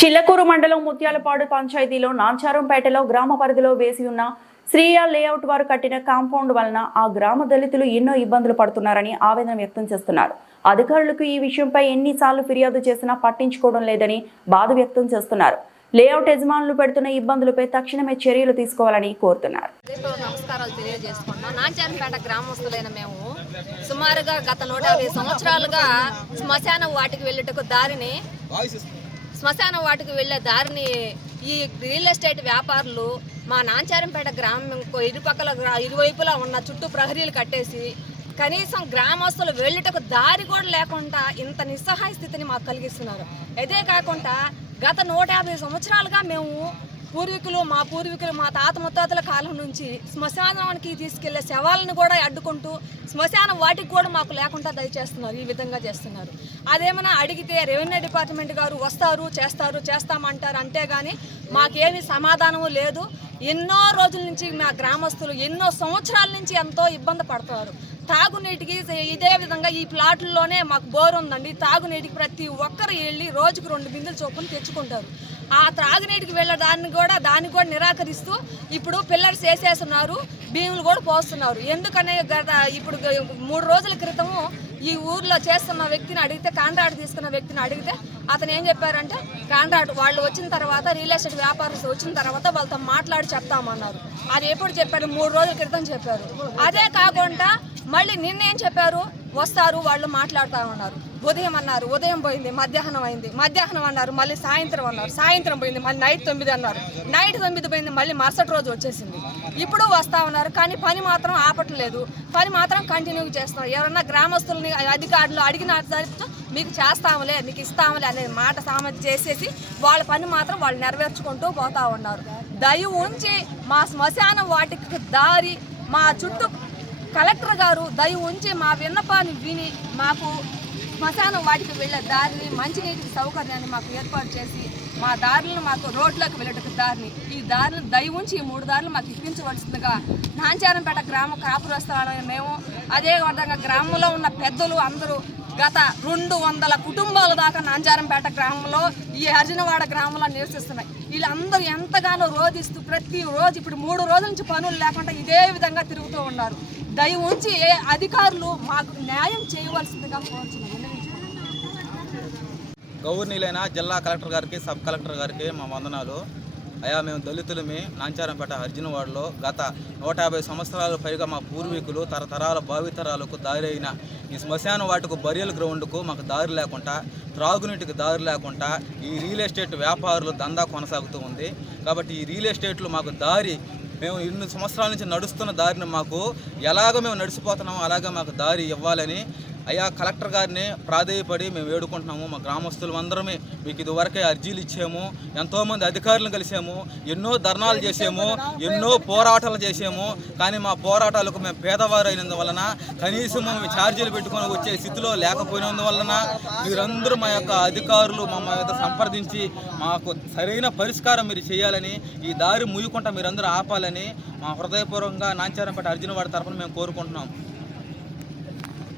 చిల్లకూరు మండలం ముత్యాలపాడు పంచాయతీలో నాంచారంపేటలో గ్రామ పరిధిలో వేసి ఉన్న శ్రీయ లేఅవుట్ వారు కట్టిన కాంపౌండ్ వలన ఆ గ్రామ దళితులు ఎన్నో ఇబ్బందులు పడుతున్నారని ఆవేదన వ్యక్తం చేస్తున్నారు. అధికారులకు ఈ విషయంపై ఎన్నిసార్లు ఫిర్యాదు చేసినా పట్టించుకోవడం లేదని బాధ వ్యక్తం చేస్తున్నారు. లేఅవుట్ యజమానులు పెడుతున్న ఇబ్బందులపై తక్షణమే చర్యలు తీసుకోవాలని కోరుతున్నారు. నమస్కారాలు నాంచారంపేట గ్రామస్తులైన మేము సుమారుగా గత నూట యాభై సంవత్సరాలుగా శ్మశానం వాటికి వెళ్ళేటకు దారిని శ్మశాన వాటికి వెళ్ళే దారిని ఈ రియల్ ఎస్టేట్ వ్యాపారులు మా నాంచారంపేట గ్రామం ఇరుపక్కల ఇరువైపులా ఉన్న చుట్టూ ప్రహరీలు కట్టేసి కనీసం గ్రామస్తులు వెళ్ళుటకు దారి కూడా లేకుండా ఇంత నిస్సహాయ స్థితిని మాకు కలిగిస్తున్నారు. అదే కాకుండా గత నూట యాభై సంవత్సరాలుగా మేము పూర్వీకులు మా పూర్వీకులు మా తాత ముత్తాతల కాలం నుంచి శ్మశానానికి తీసుకెళ్ళే శవాలను కూడా అడ్డుకుంటూ శ్మశానం వాటికి కూడా మాకు లేకుండా దయచేస్తున్నారు ఈ విధంగా చేస్తున్నారు. అదేమైనా అడిగితే రెవెన్యూ డిపార్ట్మెంట్ గారు వస్తారు చేస్తారు చేస్తామంటారు అంతేగాని మాకేమీ సమాధానము లేదు. ఎన్నో రోజుల నుంచి మా గ్రామస్తులు ఎన్నో సంవత్సరాల నుంచి ఎంతో ఇబ్బంది పడుతున్నారు తాగునీటికి ఇదే విధంగా ఈ ప్లాట్లలోనే మాకు బోర్ ఉందండి. తాగునీటికి ప్రతి ఒక్కరు వెళ్ళి రోజుకు రెండు బిందులు చొప్పున తెచ్చుకుంటారు. ఆ త్రాగునీటికి వెళ్ళే దాన్ని కూడా దాన్ని కూడా నిరాకరిస్తూ ఇప్పుడు పిల్లర్స్ వేసేస్తున్నారు భీములు కూడా పోస్తున్నారు. ఎందుకనే గత ఇప్పుడు మూడు రోజుల క్రితము ఈ ఊర్లో చేస్తున్న వ్యక్తిని అడిగితే కాంట్రాక్ట్ తీసుకున్న వ్యక్తిని అడిగితే అతను ఏం చెప్పారంటే కాంట్రాక్ట్ వాళ్ళు వచ్చిన తర్వాత రియల్ ఎస్టేట్ వ్యాపారస్తులు వచ్చిన తర్వాత వాళ్ళతో మాట్లాడి చెప్తామన్నారు. అది ఎప్పుడు చెప్పారు? మూడు రోజుల క్రితం చెప్పారు. అదే కాకుండా మళ్ళీ నిన్నేం చెప్పారు? వస్తారు వాళ్ళు మాట్లాడుతూ ఉన్నారు. ఉదయం అన్నారు ఉదయం పోయింది మధ్యాహ్నం అయింది. మధ్యాహ్నం అన్నారు మళ్ళీ సాయంత్రం అన్నారు. సాయంత్రం పోయింది మళ్ళీ నైట్ తొమ్మిది అన్నారు. నైట్ తొమ్మిది పోయింది మళ్ళీ మరుసటి రోజు వచ్చేసింది. ఇప్పుడు వస్తా ఉన్నారు కానీ పని మాత్రం ఆపట్లేదు. పని మాత్రం కంటిన్యూ చేస్తున్నారు. ఎవరన్నా గ్రామస్తులని అధికారులు అడిగిన మీకు చేస్తాములే మీకు ఇస్తాములే అనే మాట సామర్థ్యం చేసేసి వాళ్ళ పని మాత్రం వాళ్ళు నెరవేర్చుకుంటూ పోతా ఉన్నారు. దయ ఉంచి మా శ్మశానం వాటికి దారి మా చుట్టూ కలెక్టర్ గారు దయ ఉంచి మా విన్నపాన్ని విని మాకు శ్మశానం వాటికి వెళ్ళే దారిని మంచినీటికి సౌకర్యాన్ని మాకు ఏర్పాటు చేసి మా దారులను మాకు రోడ్లోకి వెళ్ళేటకు దారిని ఈ దారిని దయ ఉంచి ఈ మూడు దారులు మాకు ఇప్పించవలసిందిగా నాంచారంపేట గ్రామ కాపురస్తానని మేము అదే విధంగా గ్రామంలో ఉన్న పెద్దలు అందరూ గత రెండు వందల కుటుంబాల దాకా నాంచారంపేట గ్రామంలో ఈ అర్జునవాడ గ్రామంలో నివసిస్తున్నాయి. వీళ్ళందరూ ఎంతగానో రోధిస్తూ ప్రతి రోజు ఇప్పుడు మూడు రోజుల నుంచి పనులు లేకుండా ఇదే విధంగా తిరుగుతూ ఉన్నారు. దయ ఉంచి అధికారులు మాకు న్యాయం చేయవలసిందిగా కోరుచున్నాం గౌర్నీలైన జిల్లా కలెక్టర్ గారికి సబ్ కలెక్టర్ గారికి మా వందనాలు. అయా మేము దళితులమి. నాంచారంపేట అర్జునవాడలో గత నూట యాభై సంవత్సరాల పైగా మా పూర్వీకులు తరతరాల భావితరాలకు దారి అయిన ఈ శ్మశాన వాటికి బరియల్ గ్రౌండ్కు మాకు దారి లేకుండా త్రాగునీటికి దారి లేకుండా ఈ రియల్ ఎస్టేట్ వ్యాపారులు దందా కొనసాగుతూ ఉంది. కాబట్టి ఈ రియల్ ఎస్టేట్లు మాకు దారి మేము ఇన్ని సంవత్సరాల నుంచి నడుస్తున్న దారిని మాకు ఎలాగ మేము నడిచిపోతున్నామో అలాగే మాకు దారి ఇవ్వాలని అయ్యా కలెక్టర్ గారిని ప్రాధేయపడి మేము వేడుకుంటున్నాము. మా గ్రామస్తులు అందరమే మీకు ఇదివరకే అర్జీలు ఇచ్చాము. ఎంతోమంది అధికారులను కలిసాము ఎన్నో ధర్నాలు చేసాము ఎన్నో పోరాటాలు చేసాము కానీ మా పోరాటాలకు మేము పేదవారు అయినందువలన కనీసం మేము ఛార్జీలు పెట్టుకొని వచ్చే స్థితిలో లేకపోయినందువలన మీరందరూ మా యొక్క అధికారులు మా మీద సంప్రదించి మాకు సరైన పరిష్కారం మీరు చేయాలని ఈ దారి ముయ్యకుండా మీరందరూ ఆపాలని మా హృదయపూర్వకంగా నాంచారంపేట అర్జునవాడి తరఫున మేము కోరుకుంటున్నాం.